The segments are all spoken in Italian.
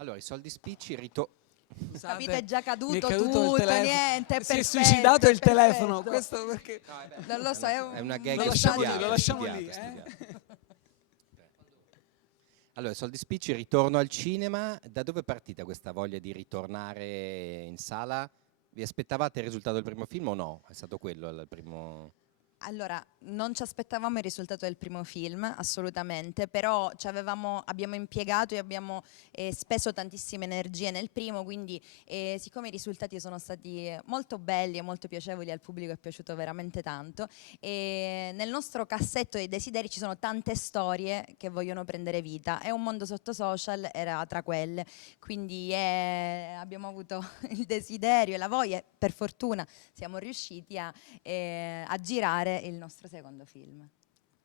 Allora, i soldi spicci Capite, è già Mi caduto è caduto il tutto, telefono. niente, è Si è perfetto, suicidato è il telefono. perfetto. Questo perché Non lo so, è una un... gag lo lasciamo lì, studiata, lo lasciamo studiata, lì. studiata. Allora, soldi spicci, ritorno al cinema. Da dove è partita questa voglia di ritornare in sala? Vi aspettavate il risultato del primo film o no? È stato quello il primo... Allora, non ci aspettavamo il risultato del primo film, assolutamente, però abbiamo impiegato e abbiamo speso tantissime energie nel primo, quindi siccome i risultati sono stati molto belli e molto piacevoli, al pubblico è piaciuto veramente tanto, e nel nostro cassetto dei desideri ci sono tante storie che vogliono prendere vita e Un mondo sotto social era tra quelle, quindi abbiamo avuto il desiderio e la voglia, e per fortuna siamo riusciti a girare il nostro secondo film.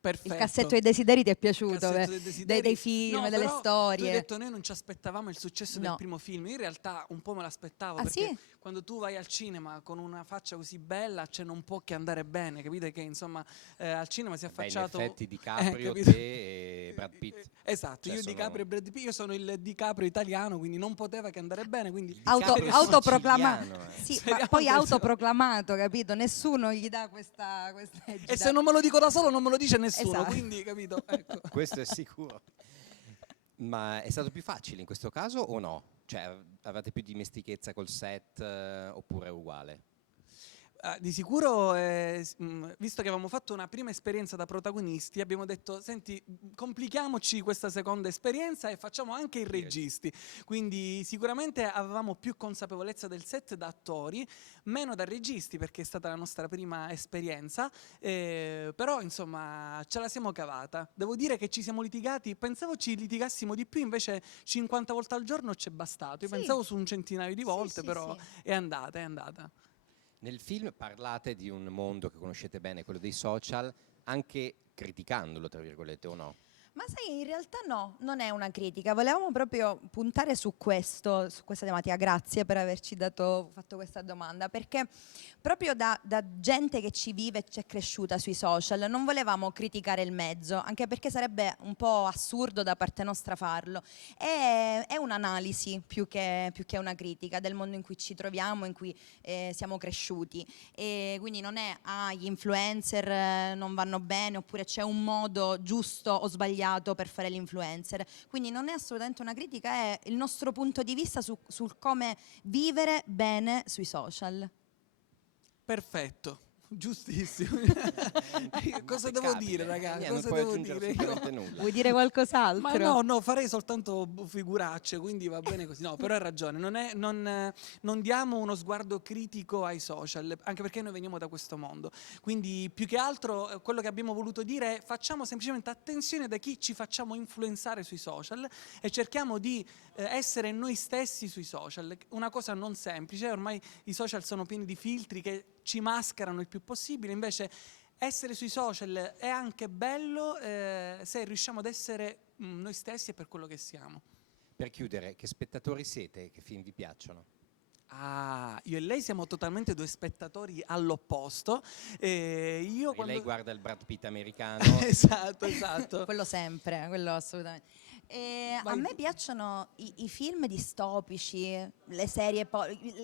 perfetto. Il cassetto dei desideri ti è piaciuto? Cassetto dei desideri. Dei film, No, delle però storie? Tu hai detto noi non ci aspettavamo il successo del No. primo film. In realtà un po' me l'aspettavo, Ah, perché sì? quando tu vai al cinema con una faccia così bella, non può che andare bene. Capite che insomma al cinema si è Beh, in affacciato. effetti DiCaprio, capito? te e Brad Pitt. Esatto, Cioè, io DiCaprio e Brad Pitt, io sono il DiCaprio italiano, quindi non poteva che andare bene. Quindi DiCaprio è autoproclamato, siciliano, sì, Speriamo ma poi che autoproclamato, capito? Nessuno gli dà questa E egida. se non me lo dico da solo non me lo dice nessuno, Esatto. quindi capito? Ecco. Questo è sicuro. Ma è stato più facile in questo caso o no? Cioè, avete più dimestichezza col set oppure è uguale? Di sicuro, visto che avevamo fatto una prima esperienza da protagonisti, abbiamo detto, senti, complichiamoci questa seconda esperienza e facciamo anche i registi. Quindi sicuramente avevamo più consapevolezza del set da attori, meno da registi, perché è stata la nostra prima esperienza, però insomma ce la siamo cavata. Devo dire che ci siamo litigati, pensavo ci litigassimo di più, invece 50 volte al giorno ci è bastato. Io Sì. pensavo su un centinaio di volte, Sì, però sì. è andata, è andata. Nel film parlate di un mondo che conoscete bene, quello dei social, anche criticandolo, tra virgolette, o no? Ma sai, in realtà no, non è una critica, volevamo proprio puntare su questo, su questa tematica. Grazie per averci fatto questa domanda, perché proprio da gente che ci vive e ci è cresciuta sui social non volevamo criticare il mezzo, anche perché sarebbe un po' assurdo da parte nostra farlo. È un'analisi più che una critica del mondo in cui ci troviamo, in cui siamo cresciuti. E quindi non è gli influencer non vanno bene, oppure c'è un modo giusto o sbagliato per fare l'influencer. Quindi non è assolutamente una critica, è il nostro punto di vista sul come vivere bene sui social. Perfetto, giustissimo. Cosa devo dire, ragazzi? Non Cosa puoi devo aggiungere dire? assolutamente nulla. Vuoi dire qualcos'altro? Ma no, farei soltanto figuracce, quindi va bene così. No, però hai ragione, non diamo uno sguardo critico ai social, anche perché noi veniamo da questo mondo. Quindi più che altro quello che abbiamo voluto dire è: facciamo semplicemente attenzione da chi ci facciamo influenzare sui social e cerchiamo di essere noi stessi sui social. Una cosa non semplice, ormai i social sono pieni di filtri che ci mascherano il più possibile, invece essere sui social è anche bello se riusciamo ad essere noi stessi e per quello che siamo. Per chiudere, che spettatori siete? Che film vi piacciono? Io e lei siamo totalmente due spettatori all'opposto. Io Perché lei guarda il Brad Pitt americano. esatto. Quello sempre, quello assolutamente. A me piacciono i film distopici, le serie,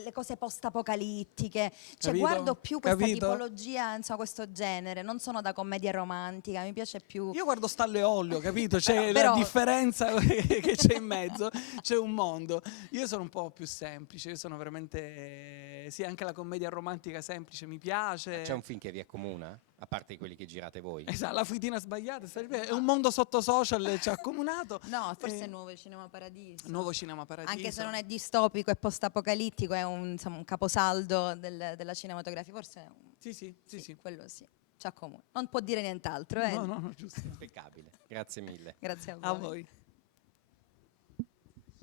le cose post-apocalittiche. Cioè, Capito? guardo più questa Capito? tipologia, insomma, questo genere. Non sono da commedia romantica, mi piace più. Io guardo Stalle e Olio, capito? C'è Però- la differenza che c'è in mezzo, c'è un mondo. Io sono un po' più semplice, io sono veramente... Sì, anche la commedia romantica semplice mi piace. C'è un film che vi accomuna? A parte quelli che girate voi? Esatto, La fuitina sbagliata, è un mondo sotto social ci ha accomunato. No, forse è Nuovo Cinema Paradiso. Nuovo Cinema Paradiso. Anche se non è distopico e post-apocalittico, è insomma, un caposaldo della cinematografia. Forse Sì. quello sì, ci accomuna. Non può dire nient'altro. No, giusto. Impeccabile. Grazie mille. Grazie a voi. A voi.